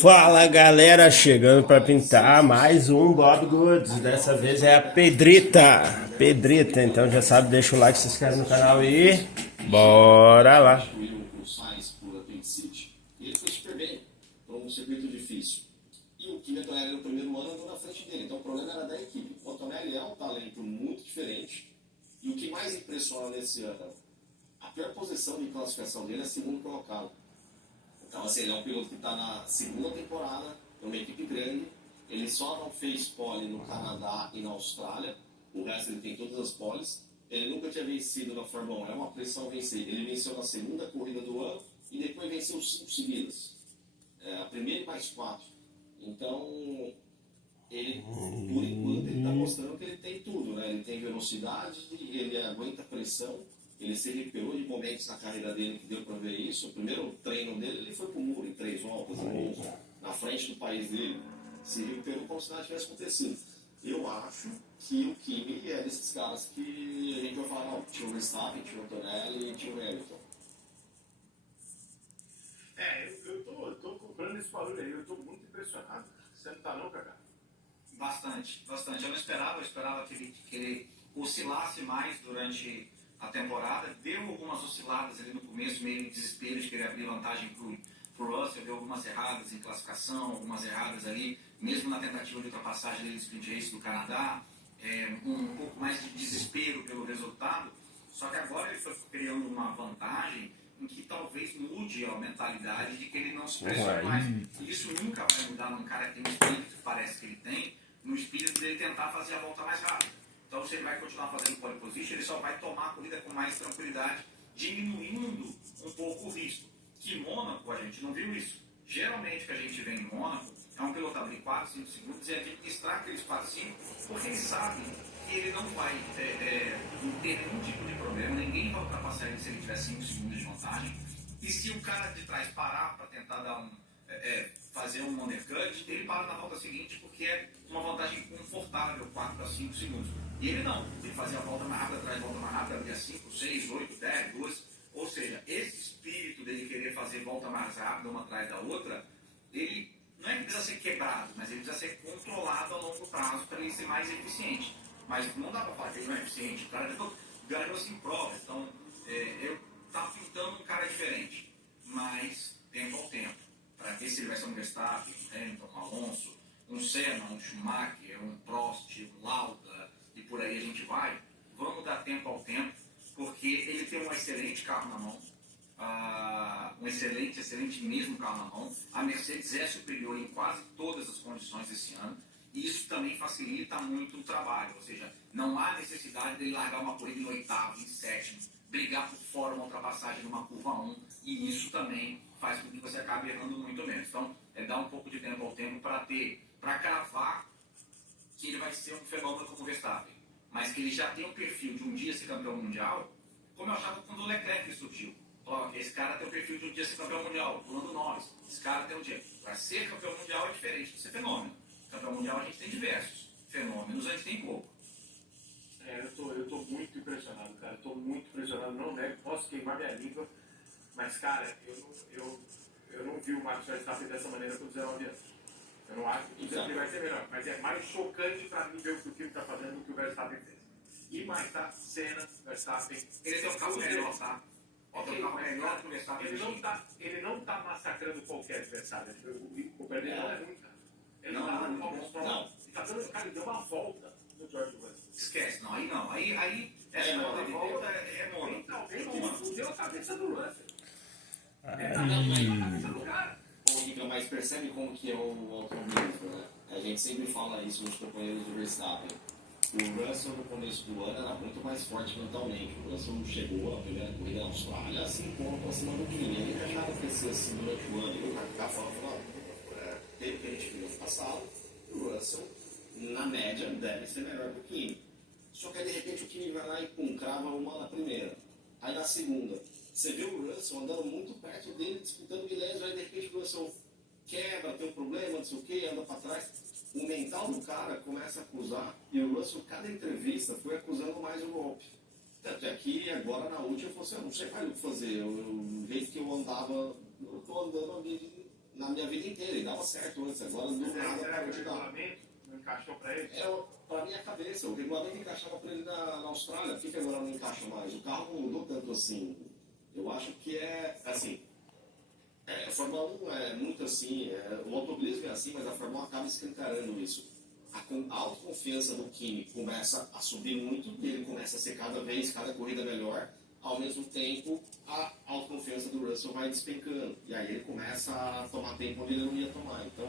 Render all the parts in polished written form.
Fala galera, chegando para pintar mais um Bob Goods. Dessa vez é a Pedrita. Pedrita, então já sabe, deixa o like, se inscreve no canal e bora lá. O Sainz por apendicite e ele foi super bem para um circuito difícil. E o Kimi Antonelli no primeiro ano andou na frente dele, então o problema era da equipe. O Antonelli é um talento muito diferente e o que mais impressiona nesse ano, a pior posição de classificação dele é segundo colocado. Então, assim, ele é um piloto que está na segunda temporada, numa equipe grande. Ele só não fez pole no Canadá e na Austrália. O resto ele tem todas as poles. Ele nunca tinha vencido na Fórmula 1, é uma pressão vencer. Ele venceu na segunda corrida do ano e depois venceu 5 seguidas. A primeira e mais 4. Então, ele, por enquanto, ele está mostrando que ele tem tudo, né? Ele tem velocidade, ele aguenta pressão. Ele se recuperou de momentos na carreira dele que deu para ver isso. O primeiro treino dele, ele foi para o muro em 3 voltas, na frente do país dele. Se recuperou como se nada tivesse acontecido. Eu acho que o Kimi é desses caras que a gente vai falar, não, tinha o Verstappen, tinha o Antonelli e tinha o Hamilton. Eu tô comprando esse barulho aí, eu tô muito impressionado. Você não tá não, Cacá? Bastante. Eu não esperava, que ele oscilasse mais durante a temporada. Deu algumas osciladas ali no começo, meio em desespero de querer abrir vantagem pro Russell, deu algumas erradas em classificação, algumas erradas ali, mesmo na tentativa de ultrapassagem dele no sprint race do Canadá, um pouco mais de desespero pelo resultado. Só que agora ele foi criando uma vantagem em que talvez mude a mentalidade de que ele não se pressiona mais. E isso nunca vai mudar num cara que tem um espírito que parece que ele tem, no espírito dele tentar fazer a volta mais rápida. Então, se ele vai continuar fazendo pole position, ele só vai tomar a corrida com mais tranquilidade, diminuindo um pouco o risco. Que em Mônaco, a gente não viu isso. Geralmente, o que a gente vê em Mônaco é um piloto abrir 4, 5 segundos e administrar aqueles 4, 5, porque ele sabe que ele não vai não ter nenhum tipo de problema, ninguém vai ultrapassar ele se ele tiver 5 segundos de vantagem. E se o cara de trás parar para tentar dar fazer um undercut, ele para na volta seguinte porque é uma vantagem confortável, 4 a 5 segundos. E ele não, ele fazia a volta mais rápida, atrás volta mais rápida, abria 5, 6, 8, 10, 12. Ou seja, esse espírito dele querer fazer volta mais rápida uma atrás da outra, ele não é que precisa ser quebrado, mas ele precisa ser controlado a longo prazo para ele ser mais eficiente. Mas não dá para falar que ele não é eficiente, o cara ganhou assim em prova. Então, eu estava pintando um cara diferente, mas tempo ao tempo, para ver se ele vai ser um Verstappen, um Hamilton, um Alonso, um Senna, um Schumacher, um Prost, um Lauda, e por aí a gente vai. Vamos dar tempo ao tempo, porque ele tem um excelente carro na mão, um excelente mesmo carro na mão. A Mercedes é superior em quase todas as condições esse ano, e isso também facilita muito o trabalho, ou seja, não há necessidade de ele largar uma corrida em oitavo, em sétimo, brigar por fora uma ultrapassagem numa curva 1, e isso também faz com que você acabe errando muito menos. Então, dar um pouco de tempo ao tempo para cravar que ele vai ser um fenômeno como o Verstappen, mas que ele já tem um perfil de um dia ser campeão mundial, como eu achava quando o Leclerc surgiu. Esse cara tem o perfil de um dia ser campeão mundial, o Lando Norris. Esse cara tem um dia. Para ser campeão mundial é diferente de ser fenômeno. Campeão mundial a gente tem diversos. Fenômenos a gente tem pouco. Eu tô muito impressionado, cara. Eu tô muito impressionado. Não nego, posso queimar minha língua, mas, cara, eu não vi o Max Verstappen dessa maneira com 19 anos. Eu não acho que ele vai ser melhor, mas é mais chocante para mim ver o que o time está fazendo do que o Verstappen fez. E mais, tá? Senna, Verstappen. Ele tem um carro melhor, tá? Tem um carro melhor que o Verstappen. Ele não tá massacrando qualquer adversário. O Perdão não é ruim, cara. Ele não tá dando palmas para lá. Cara, ele deu uma volta no George Russell. Esquece, não, aí não. Aí essa volta é Mônaco. Ele fudeu a cabeça do Russell. Mas percebe como que é o automobilismo, né? A gente sempre fala isso nos companheiros do Verstappen. O Russell no começo do ano era muito mais forte mentalmente. O Russell chegou a primeira corrida na Austrália assim como para cima do Kimi. Ele achava que ia ser assim durante o ano. E o Kaká falava, teve o que a gente viu no passado. O Russell, na média, deve ser melhor que o Kimi. Só que aí, de repente, o Kimi vai lá e crava uma na primeira. Aí na segunda, você vê o Russell andando muito perto dele, disputando milésimo, aí de repente o Russell quebra, tem um problema, não sei o que, anda para trás. O mental do cara começa a acusar, e o Russell, cada entrevista, foi acusando mais o golpe. Tanto é que agora na última, eu falei assim, eu não sei mais o que fazer, o jeito que eu andava, eu tô andando a vida na minha vida inteira, e dava certo antes, agora não Será nada que para o te dar. regulamento não encaixou para ele? Para minha cabeça, o regulamento encaixava para ele na Austrália, por que agora não encaixa mais? O carro não mudou tanto assim. Eu acho que é assim. A Fórmula 1 é muito assim, o automobilismo é assim, mas a Fórmula 1 acaba escancarando isso. A autoconfiança do Kimi começa a subir muito, e ele começa a ser cada corrida melhor, ao mesmo tempo a autoconfiança do Russell vai despencando, e aí ele começa a tomar tempo onde ele não ia tomar. Então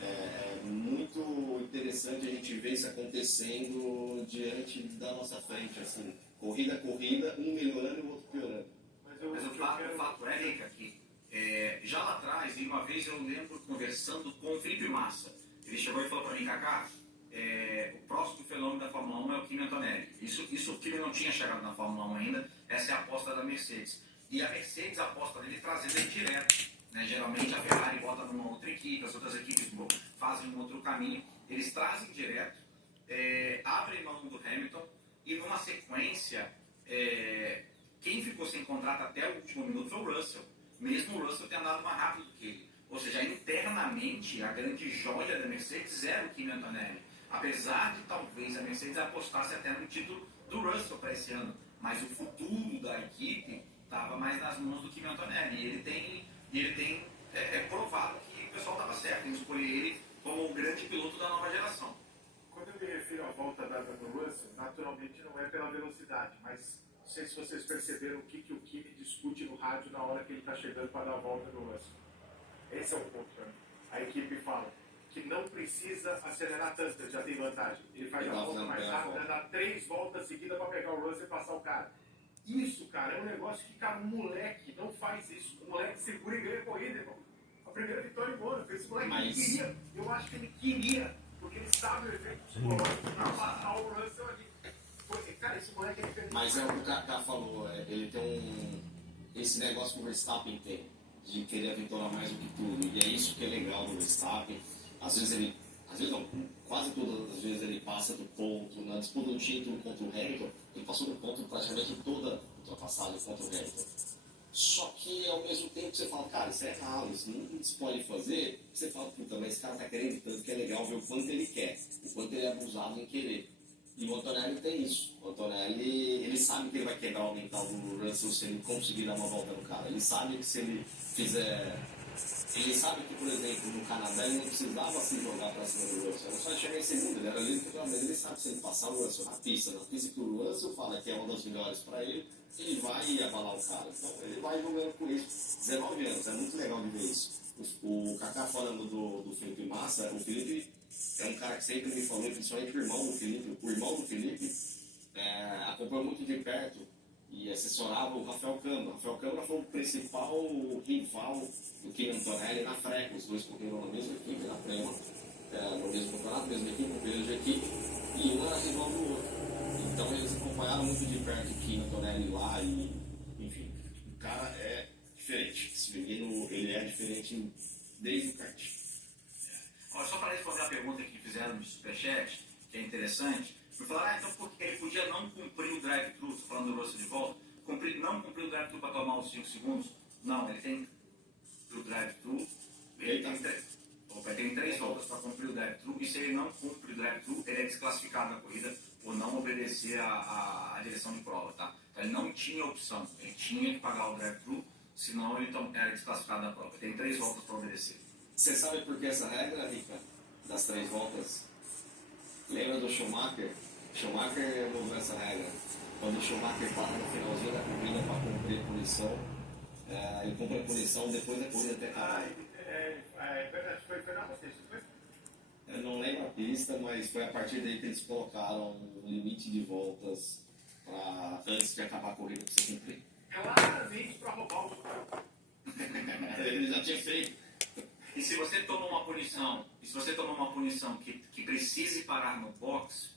é muito interessante a gente ver isso acontecendo diante da nossa frente, assim, corrida a corrida, um melhorando e o outro piorando. Mas o fato é, Rica, que já lá atrás, e uma vez eu lembro conversando com o Felipe Massa, ele chegou e falou para mim, Kaká, o próximo fenômeno da Fórmula 1 é o Kimi Antonelli. Isso o Kimi não tinha chegado na Fórmula 1 ainda, essa é a aposta da Mercedes. E a Mercedes aposta nele trazendo ele direto. Né? Geralmente a Ferrari bota numa outra equipe, as outras equipes fazem um outro caminho, eles trazem direto, abrem mão do Hamilton, e numa sequência, quem ficou sem contrato até o último minuto foi o Russell. Mesmo o Russell ter andado mais rápido que ele. Ou seja, internamente, a grande joia da Mercedes era o Kimi Antonelli. Apesar de talvez a Mercedes apostasse até no título do Russell para esse ano. Mas o futuro da equipe estava mais nas mãos do Kimi Antonelli. E ele tem provado que o pessoal estava certo em escolher ele como o grande piloto da nova geração. Quando eu me refiro à volta dada do Russell, naturalmente não é pela velocidade, mas não sei se vocês perceberam o que o Kimi discute no rádio na hora que ele está chegando para dar a volta do Russell. Esse é o ponto para mim. A equipe fala que não precisa acelerar tanto, ele já tem vantagem. Ele faz a volta mais rápida, dá 3 voltas seguidas para pegar o Russell e passar o cara. Isso, cara, é um negócio que, cara, o moleque não faz isso. O moleque segura e ganha a corrida, irmão. A primeira vitória em Mônaco. Esse moleque queria, eu acho que ele queria, porque ele sabe o efeito psicológico para passar o Russell ali. Porque, cara, esse moleque é diferente. Mas é o que o Kaká falou, ele tem esse negócio que o Verstappen tem, de querer a vitória mais do que tudo. E é isso que é legal do Verstappen. Às vezes não, quase todas as vezes ele passa do ponto. Na disputa do título contra o Hamilton, ele passou do ponto praticamente toda ultrapassagem contra o Hamilton. Só que ao mesmo tempo você fala, cara, isso é errado, isso não se pode fazer. Você fala, puta, mas esse cara tá querendo tanto que é legal ver o quanto ele quer, o quanto ele é abusado em querer. E o Antonelli tem isso. O Antonelli, ele sabe que ele vai quebrar o mental do Russell se ele conseguir dar uma volta no cara. Ele sabe que se ele fizer... Ele sabe que, por exemplo, no Canadá ele não precisava se jogar para cima do Russell. Ele só chegar em segundo, ele era líder do campeonato, mas ele sabe que se ele passar o Russell na pista que o Russell fala que é uma das melhores para ele, ele vai abalar o cara. Então ele vai jogando com isso. 19 anos, é muito legal de ver isso. O Kaká falando do Felipe Massa, o Felipe é um cara que sempre me falou, principalmente o irmão do Felipe acompanhou muito de perto e assessorava o Rafael Câmara. O Rafael Câmara foi o principal rival do Kimi Antonelli na Freca. Os dois correram na mesma equipe, na Prema, no mesmo campeonato, mesma equipe, companheiros de equipe, e um era rival do outro. Então eles acompanharam muito de perto o Kimi Antonelli lá e, enfim, o cara é diferente. Esse menino, ele é diferente desde o kart. Só para responder a pergunta que fizeram no Superchat, que é interessante, me falaram, então por que ele podia não cumprir o drive-thru, falando do Russell de volta, não cumprir o drive-thru para tomar os 5 segundos? Não, ele tem o drive-thru, ele tem 3 voltas para cumprir o drive-thru, e se ele não cumpre o drive-thru, ele é desclassificado na corrida por não obedecer a direção de prova, tá? Então ele não tinha opção, ele tinha que pagar o drive-thru, senão ele era desclassificado da prova. Ele tem 3 voltas para obedecer. Você sabe por que essa regra, Rica, das 3 voltas? Lembra do Schumacher? Schumacher mudou essa regra. Quando o Schumacher para no finalzinho da corrida para cumprir a punição, ele cumpre a punição depois da corrida até acabar. Foi na você, foi? Eu não lembro a pista, mas foi a partir daí que eles colocaram um limite de voltas antes de acabar a corrida para você cumprir. Claramente para roubar o carro. Ele já tinha feito. E se você toma uma punição, que precise parar no box,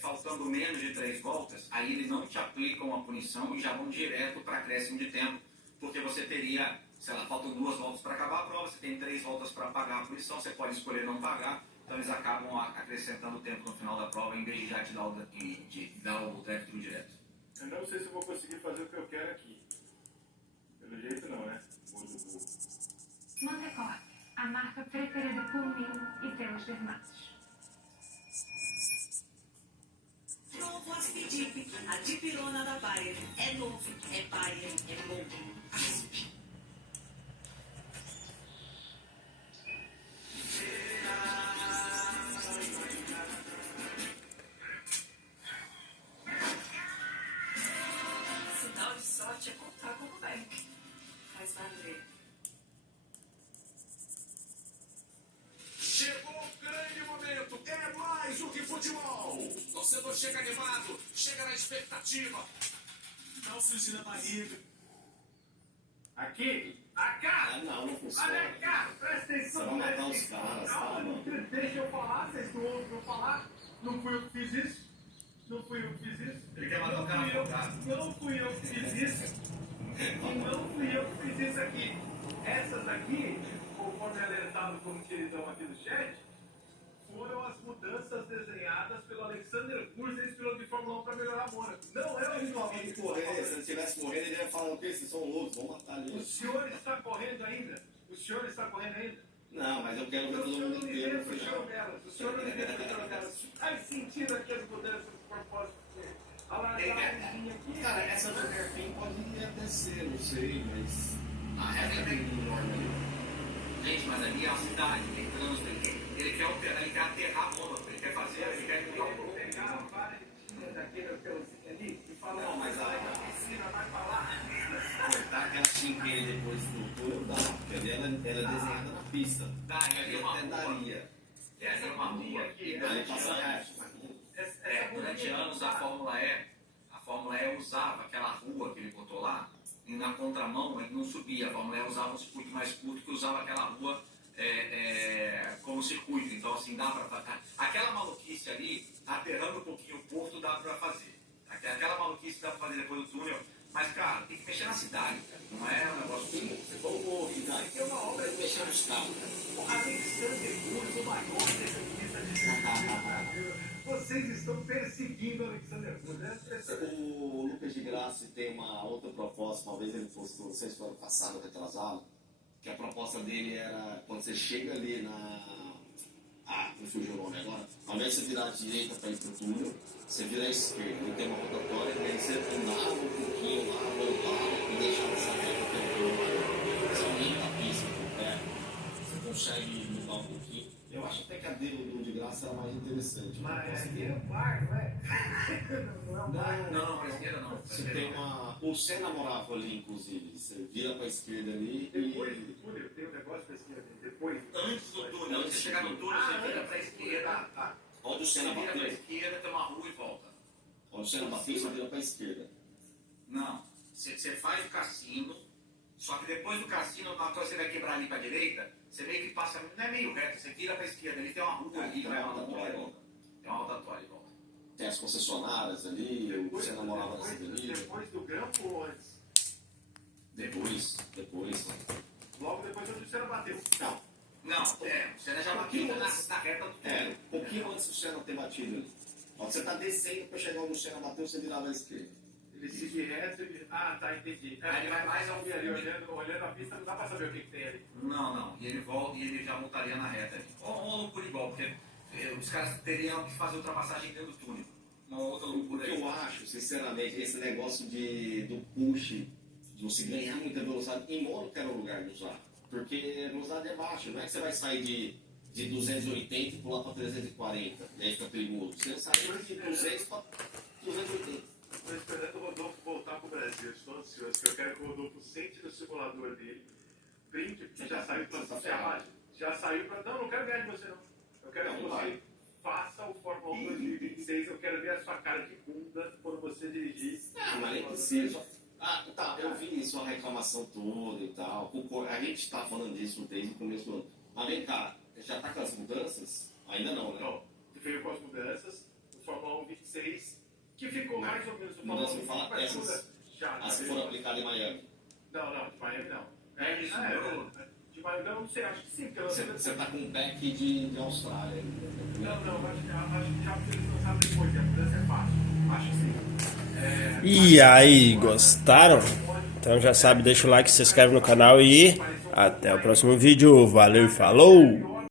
faltando menos de 3 voltas, aí eles não te aplicam uma punição e já vão direto para acréscimo de tempo, porque você teria, sei lá, faltam 2 voltas para acabar a prova, você tem 3 voltas para pagar a punição, você pode escolher não pagar, então eles acabam acrescentando tempo no final da prova em vez de já te dar o drive-thru direto. Eu não sei se eu vou conseguir fazer o que eu quero aqui. Pelo jeito não, né? Mantecorp, a marca preferida por mim e pelos dermatos. Novo Aspidip, a dipirona da Bayer. É novo, é Bayer, é bom. Asp. Sinal de sorte é contar como vai. Faz valer. Chegou um grande momento, é mais do que futebol. O torcedor chega animado, chega na expectativa. Dá um friozinho na barriga. Aqui? Acá! Ah, não funciona. Olha cá! Presta atenção! Você vai matar os caras, Calma, tá, não, mano? deixa eu falar, vocês não ouvem eu falar. Não fui eu que fiz isso. Não fui eu que fiz isso. Ele quer matar o cara afogado. Não fui eu que fiz isso. E não fui eu que fiz isso aqui. Essas aqui, conforme alertado como queridão aqui do chat, foram as mudanças desenhadas pelo Alexander Kurz, piloto de Fórmula 1 para melhorar a Mônaco. Não é o Ele não tem que correr. Se ele estivesse correndo, ele ia falar o quê? Vocês são loucos, vão matar O ele. senhor está correndo ainda? O senhor está correndo ainda? Não, mas eu quero ver O todo senhor mundo não inteiro no inventa o show final. delas. O senhor não inventa o show delas. Faz sentido aqui as mudanças de propósito. A largadinha aqui. Cara, essa do Hairpin pode até ser, não sei, mas. A reta é bem enorme ali. Gente, mas ali é uma cidade, tem trânsito, ele quer operar, ele quer aterrar a Mônaco, ele quer fazer, ele quer mudar o Vou pegar a varetinha daquele pelzinho ali e falar, Não, mas sai da piscina, vai pra lá. Cortar aquela chinqueira depois do túnel dá, porque ali ela é desenhada na pista. Dá, e ali é uma Até rua. daria. Essa é uma rua. aqui, Ali passa reto. Durante anos a Fórmula E usava aquela rua que ele botou lá, e na contramão ele não subia. A Fórmula E usava um circuito mais curto que usava aquela rua como circuito. Então, assim, dá pra. Aquela maluquice ali, aterrando um pouquinho o porto, dá pra fazer. Aquela maluquice dá pra fazer depois do túnel. Mas, cara, tem que mexer na cidade, cara. Não é um negócio assim. Vamos cidade. Tem uma obra de Mexer nos carros. O Alexander Kurz, o maior desenhista de vocês estão perseguindo o Alexander Kurz. O Lucas de Grassi tem uma outra proposta, uma vez ele postou, não sei se foi ano passado, retrasado, que a proposta dele era, quando você chega ali me fugiu o nome agora, ao invés de você virar à direita para ir pro túnel, você vira à esquerda, ele tem uma rotatória, e aí você andava um pouquinho lá, voltava e deixava essa reta pelo túnel. Se alguém tá pista por pé, você consegue mudar um pouquinho. Eu acho até que a dele do de Graça era mais interessante. Mas aí é um bar, não é? Não é um bar. Não, pra esquerda não. Você tem uma. O Senna morava ali, inclusive. Você vira pra esquerda ali Depois e. do túnel, tem um negócio pra esquerda. Depois. Antes do túnel, antes de você chegar no túnel, você vira pra esquerda. Tá. Onde o Você Senna vira pra bateu. esquerda, tem uma rua e volta. Onde o Senna bateu, você vira pra esquerda. Não. Você faz o cassino, só que depois do cassino, na hora que você vai quebrar ali pra direita, você meio que passa, não é meio reto, você vira pra esquerda, ali tem uma rua ali, Tem vai uma uma rua e rotatória. volta. Tem uma rotatória e volta. Tem as concessionárias ali, o Senna morava nessa avenida. Depois do grampo ou antes? Depois. Logo depois onde o Senna bateu. Não, Não, o Senna já bateu na reta do túnel. um pouquinho antes do Senna ter batido ali. Quando você tá descendo pra chegar onde o Senna bateu, você virava à esquerda. Ele segue reto e... Ah, tá, entendi. Aí ele vai mais ao ali, olhando a pista, não dá pra saber o que tem ali. Não. E ele volta e ele já voltaria na reta ali. Ou uma loucura igual, porque os caras teriam que fazer ultrapassagem dentro do túnel. Uma outra O loucura que aí. eu acho, sinceramente, esse negócio do push, de você ganhar muita velocidade, em Mônaco era o lugar de usar. Porque a velocidade é baixa, não é que você vai sair de 280 e pular para 340, e aí fica perigoso. Você sai de 200 para 280. Estou esperando o Rodolfo voltar pro Brasil. Estou ansioso, porque eu quero que o Rodolfo sente no simulador dele, brinque, porque já saiu para já saiu para... Não quero ganhar de você, não. Eu quero que você faça o Fórmula 1 2026. Eu quero ver a sua cara de bunda quando você dirigir. Ah, mas nem precisa. Ah, tá, eu vi sua reclamação toda e tal. A gente tá falando disso desde o começo do ano. Mas vem cá, já tá com as mudanças? Ainda não, né? Não, veio com as mudanças, o Fórmula 1 26, que ficou mais ou menos o Fórmula Mudança 1 que fala, 25, essas, já as que veio. foram aplicadas em Miami. Não, de Miami não. Isso, De Miami eu não sei, acho que sim, porque eu Você tá com um back de Austrália ainda. Não, acho que já porque eles lançaram depois, que a mudança é fácil. Acho que sim. E aí, gostaram? Então já sabe, deixa o like, se inscreve no canal e Mas Até o próximo vídeo. Valeu e falou!